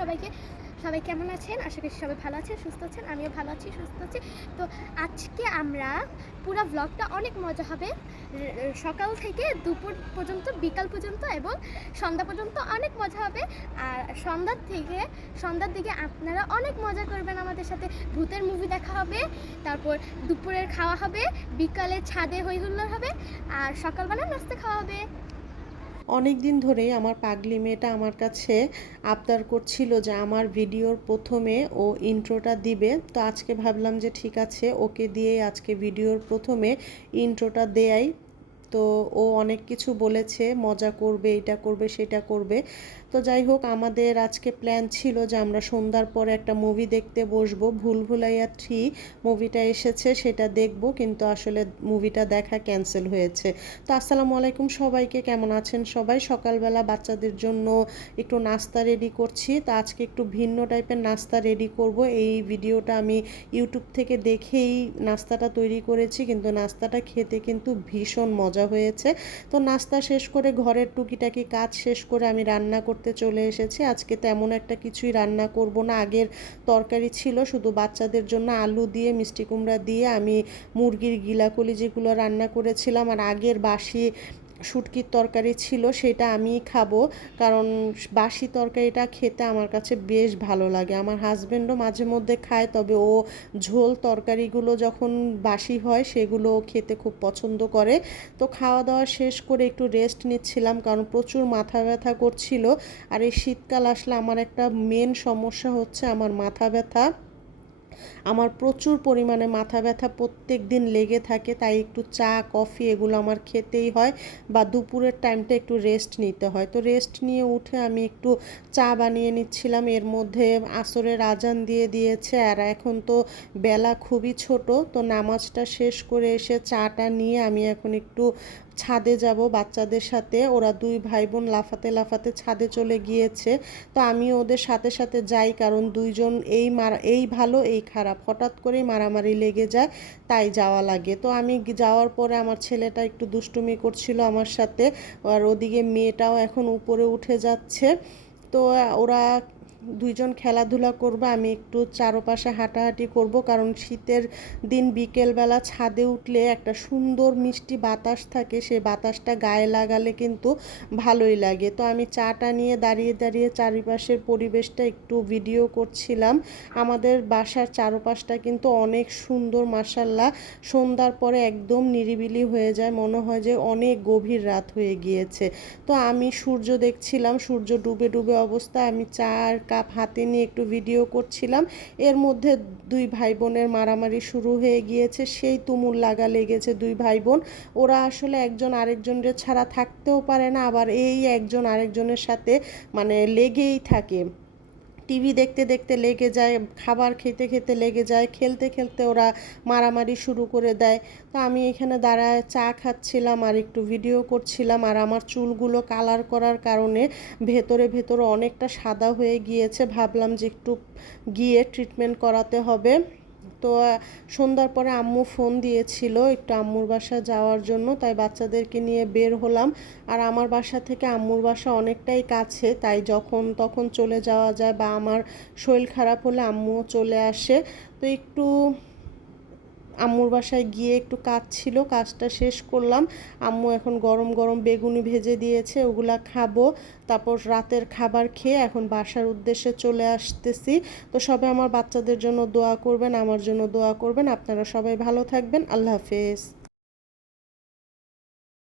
সবাইকে। সবাই কেমন আছেন? আশা করি সবাই ভালো আছেন, সুস্থ আছেন। আমিও ভালো আছি, সুস্থ আছি। তো আজকে আমরা পুরা ভ্লগটা অনেক মজা হবে। সকাল থেকে দুপুর পর্যন্ত, বিকাল পর্যন্ত এবং সন্ধ্যা পর্যন্ত অনেক মজা হবে। আর সন্ধ্যার দিকে আপনারা অনেক মজা করবেন আমাদের সাথে। ভূতের মুভি দেখা হবে, তারপর দুপুরের খাওয়া হবে, বিকালে ছাদে হই হুল্লোড় হবে, আর সকালবেলা নাস্তা খাওয়া হবে। অনেক দিন ধরেই আমার পাগলি মেয়েটা আমার কাছে আবদার করছিল যে আমার ভিডিওর প্রথমে ও ইন্ট্রোটা দিবে। তো আজকে ভাবলাম যে ঠিক আছে, ওকে দিয়েই আজকে ভিডিওর প্রথমে ইন্ট্রোটা দেয়াই। তো ও অনেক কিছু বলেছে, মজা করবে, এটা করবে, সেটা করবে। তো যাই হোক, আমাদের আজকে প্ল্যান ছিল যে আমরা সন্ধ্যার পরে একটা মুভি দেখতে বসবো। ভুলভুলাইয়া 3 মুভিটা এসেছে, সেটা দেখব, কিন্তু আসলে মুভিটা দেখা ক্যান্সেল হয়েছে। তো আসসালামু আলাইকুম সবাইকে, কেমন আছেন সবাই? সকালবেলা বাচ্চাদের জন্য একটু নাস্তা রেডি করছি। তো আজকে একটু ভিন্ন টাইপের নাস্তা রেডি করব। এই ভিডিওটা আমি ইউটিউব থেকে দেখেই নাস্তাটা তৈরি করেছি, কিন্তু নাস্তাটা খেতে কিন্তু ভীষণ মজা হয়েছে। তো নাস্তা শেষ করে ঘরের টুকিটাকি কাজ শেষ করে আমি রান্না করতে চলে এসেছি। আজকে তেমন একটা কিছুই রান্না করব না। আগের তরকারি ছিল, শুধু বাচ্চাদের জন্য আলু দিয়ে মিষ্টি কুমড়া দিয়ে আমি মুরগির গিলাকলি যেগুলো রান্না করেছিলাম, আর আগের বাসি শুটকির তরকারি ছিল, সেটা আমিই খাবো। কারণ বাসি তরকারিটা খেতে আমার কাছে বেশ ভালো লাগে। আমার হাজব্যান্ডও মাঝে মধ্যে খায়, তবে ও ঝোল তরকারিগুলো যখন বাসি হয় সেগুলো খেতে খুব পছন্দ করে। তো খাওয়া দাওয়া শেষ করে একটু রেস্ট নিচ্ছিলাম, কারণ প্রচুর মাথা ব্যথা করছিল। আর এই শীতকাল আসলে আমার একটা মেন সমস্যা হচ্ছে আমার মাথা ব্যথা। আমার প্রচুর পরিমাণে মাথা ব্যথা প্রত্যেক দিন লেগে থাকে, তাই একটু চা কফি এগুলো আমার খেতেই হয়, বা দুপুরের টাইমটা একটু রেস্ট নিতে হয়। তো রেস্ট নিয়ে উঠে আমি একটু চা বানিয়ে নিচ্ছিলাম। এর মধ্যে আসরের আজান দিয়ে দিয়েছে, আর এখন তো বেলা খুবই ছোট। তো নামাজটা শেষ করে এসে চাটা নিয়ে আমি এখন একটু ছাদে যাব বাচ্চাদের সাথে। ওরা দুই ভাই বোন লাফাতে লাফাতে ছাদে চলে গিয়েছে। তো আমি ওদের সাথে সাথে যাই, কারণ দুইজন এই ভালো এই খারাপ, হঠাৎ করেই মারামারি লেগে যায়, তাই যাওয়া লাগে। তো আমি যাওয়ার পরে আমার ছেলেটা একটু দুষ্টুমি করছিল আমার সাথে, আর ওদিকে মেয়েটাও এখন উপরে উঠে যাচ্ছে। তো ওরা দুইজন খেলাধুলা করবে, আমি একটু চারপাশে হাঁটাহাঁটি করব, কারণ শীতের দিন বিকেলবেলা ছাদে উঠলে একটা সুন্দর মিষ্টি বাতাস থাকে, সেই বাতাসটা গায়ে লাগালে কিন্তু ভালোই লাগে। তো আমি চাটা নিয়ে দাঁড়িয়ে দাঁড়িয়ে চারিপাশের পরিবেশটা একটু ভিডিও করছিলাম। আমাদের বাসার চারপাশটা কিন্তু অনেক সুন্দর, মাশাল্লাহ। সন্ধ্যার পরে একদম নিরিবিলি হয়ে যায়, মনে হয় যে অনেক গভীর রাত হয়ে গিয়েছে। তো আমি সূর্য দেখছিলাম, সূর্য ডুবে ডুবে অবস্থায় আমি চার কাপ হাতে নিয়ে একটু ভিডিও করছিলাম। এর মধ্যে দুই ভাই বোনের মারামারি শুরু হয়ে গিয়েছে, সেই তুমুল লাগা লেগেছে দুই ভাই বোন। ওরা আসলে একজন আরেকজনের ছাড়া থাকতেও পারে না, আবার এই একজন আরেকজনের সাথে মানে লেগেই থাকে। টিভি দেখতে দেখতে লেগে যায়, খাবার খেতে খেতে লেগে যায়, খেলতে খেলতে ওরা মারামারি শুরু করে দেয়। তো আমি এখানে দাঁড়ায় চা খাচ্ছিলাম আর একটু ভিডিও করছিলাম। আর আমার চুলগুলো কালার করার কারণে ভেতরে ভেতরে অনেকটা সাদা হয়ে গিয়েছে, ভাবলাম যে একটু গিয়ে ট্রিটমেন্ট করাতে হবে। তো সন্ধ্যার পরে আম্মু ফোন দিয়েছিল একটু আম্মুর বাসা যাওয়ার জন্য, তাই বাচ্চাদেরকে নিয়ে বের হলাম। আর আমার বাসা থেকে আম্মুর বাসা অনেকটাই কাছে, তাই যখন তখন চলে যাওয়া যায়, বা আমার শরীর খারাপ হলে আম্মুও চলে আসে। তো একটু আম্মুর বাসায় গিয়ে একটু কাজ ছিল, কাজটা শেষ করলাম। আম্মু এখন গরম গরম বেগুনি ভেজে দিয়েছে, ওগুলা খাবো। তারপর রাতের খাবার খেয়ে এখন বাসার উদ্দেশ্যে চলে আসতেছি। তো সবাই আমার বাচ্চাদের জন্য দোয়া করবেন, আমার জন্য দোয়া করবেন। আপনারা সবাই ভালো থাকবেন। আল্লাহ হাফেজ।